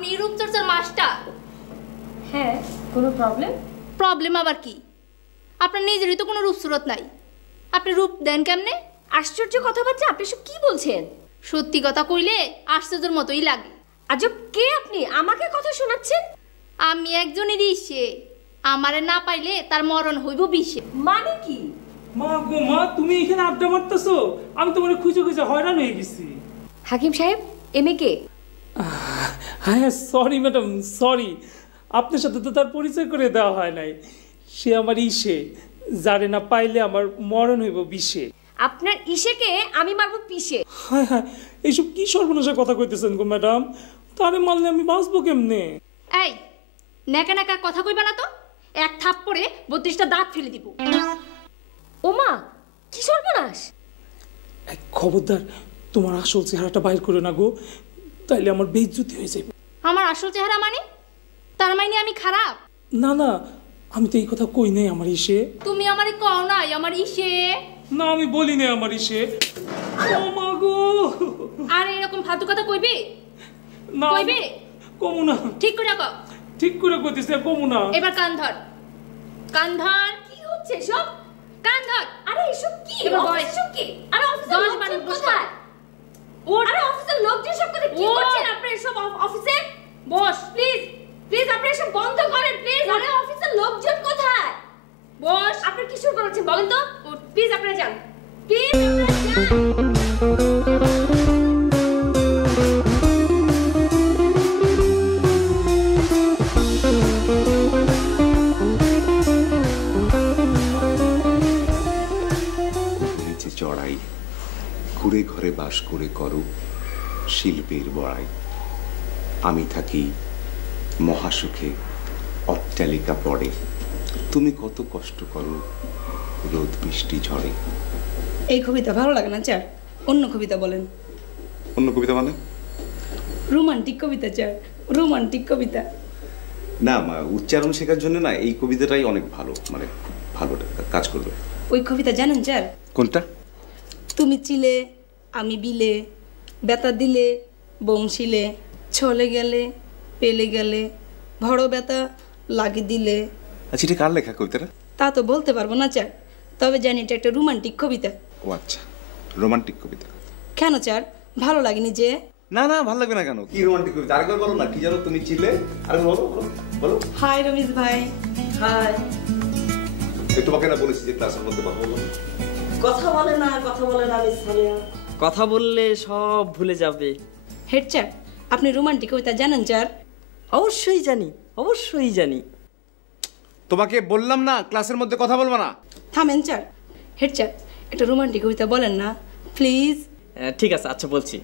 আপনি রূপচর্চার মাস্টার। হ্যাঁ, কোনো প্রবলেম? প্রবলেম আবার কি? আপনার নিজেরই তো কোনো রূপসুরত নাই, আপনি রূপ দেন কেমনে? আশ্চর্য কথাবার্তা, আপনি সব কি বলছেন? সত্যি কথা কইলে আশ্চর্যের মতোই লাগে। আজব, কে আপনি? আমাকে কথা শোনাচ্ছেন? আমি একজনের ইসে, আমারে না পাইলে তার মরণ হইব বিষে। মানে কি? মা গো মা, তুমি এখানে আড্ডা মারতেছো? আমি তোমার খুঁজে খুঁজে হয়রান হয়ে গেছি। হাকিম সাহেব, এমএ কে? হ্যাঁ সরি ম্যাডাম, সরি, আপনার সাথে তো তার পরিচয় করে দেওয়া হয় নাই। সে আমার ইসে, যারে না পাইলে আমার মরণ হইব বিষে। আপনার ইসেকে আমি মারবো পিষে? হ্যাঁ হ্যাঁ, এইসব কি সর্বনাশের কথা কইতেছেন গো ম্যাডাম? তারে মারলে আমি বাঁচবো কেমনে? এই নেকা নেকা কথা কইবা না তো, এক থাপ্পড়ে 32টা দাঁত ফেলে দিব। ওমা, কি সর্বনাশ! খবরদার তোমার আসল চেহারাটা বাইর করে না গো, তাইলে আমার বেইজ্জতি হয়ে যাবে। আমার আসল চেহারা মানে? তার মানে আমি খারাপ? না না, আমি তো এই কথা কই নাই আমার ইসে। তুমি আমারে কও নাই আমার ইসে? না আমি বলি নাই আমার ইসে। ও মা গো! আর এরকম ফালতু কথা কইবি? না কইবি? কমু না। ঠিক করে কও। ঠিক করে কইতেছে, কমু না। এবার কান ধর, কান ধর। কি হচ্ছে সব? কান ধর। আরে এসব কি? এবার বয়। এসব কি? আরে অফিসের 10 লোকজন বারের কোথায়? আরে অফিসের লোকজন সব কোথায়? কি করছেন আপনারা এসব অফিসে? বস। প্লিজ প্লিজ, আপনারা এসব বন্ধ করেন প্লিজ। আরে অফিসের লোকজন কোথায়? বস। আপনারা কি শুরু করেছেন বলেন তো? প্লিজ আপনারা যান, প্লিজ আপনারা যান। চড়াই ঘুরে ঘরে বাস করে করো শিল্পের বড়াই। আমি থাকি মহাসুখে অট্টালিকা পড়ে, তুমি কত কষ্ট করো রোদ বৃষ্টি ঝড়ে। এই কবিতা ভালো লাগে না স্যার, অন্য কবিতা বলেন। অন্য কবিতা মানে? রোমান্টিক কবিতা স্যার, রোমান্টিক কবিতা। না মা, উচ্চারণ শেখার জন্য না এই কবিতাটাই অনেক ভালো, মানে ভালো কাজ করবে। ওই কবিতা জানেন স্যার? কোনটা? তুমি চিলে আমি বিলে, বেতা দিলে বংশিলে, ছলে গেলে পেলে গেলে, ভড় বেতা লাগি দিলে। আচ্ছা, এটা কার লেখা কবিতাটা? তা তো বলতে পারবো না স্যার, তবে জানি এটা একটা রোমান্টিক কবিতা। ও আচ্ছা, রোমান্টিক কবিতা। কেন স্যার, ভালো লাগেনি যে? না না, ভালো লাগবে না কেন? কি রোমান্টিক কবিতা? আরেকবার বলো না, কি জানো তুমি চিলে। আরেকবার বলো বলো বলো। হাই রমেশ ভাই। হাই। তোমাকে না বলেছি যে ক্লাসের মধ্যে কথা বলো? কথা বলে না, কথা বলে না মিস সারিয়া। কথা বললে সব ভুলে যাবে। হেড স্যার, আপনি রোমান্টিক কবিতা জানেন স্যার? অবশ্যই জানি, অবশ্যই জানি। তোমাকে বললাম না ক্লাসের মধ্যে কথা বলবো না। থামেন স্যার। হেড স্যার, একটা রোমান্টিক কবিতা বলেন না প্লিজ। ঠিক আছে, আচ্ছা বলছি।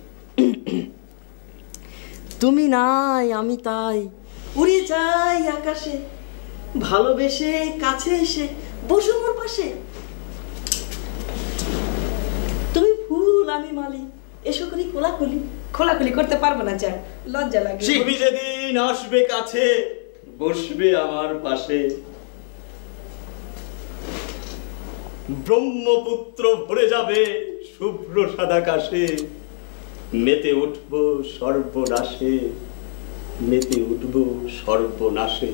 তুমি নাই আমি তাই উড়ে যাই আকাশে, ভালোবেসে কাছে এসে বসো মোর পাশে। তুমি ফুল আমি মালি, এসো করি কোলাকুলি। খোলাখুলি করতে পারবো না স্যার, লজ্জা লাগে। তুমি যেদিন আসবে কাছে, বসবে আমার পাশে, ব্রহ্মপুত্র ভরে যাবে শুভ্র সাদা কাশে, মেতে উঠব সর্বনাশে, মেতে উঠব সর্বনাশে।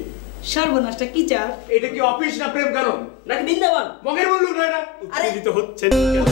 সর্বনাশটা কি স্যার? এটা কি অফিস না প্রেম কারণ নাকি বৃন্দাবন? মগের বললু না এটা? উত্তেজিত হচ্ছেন কেন?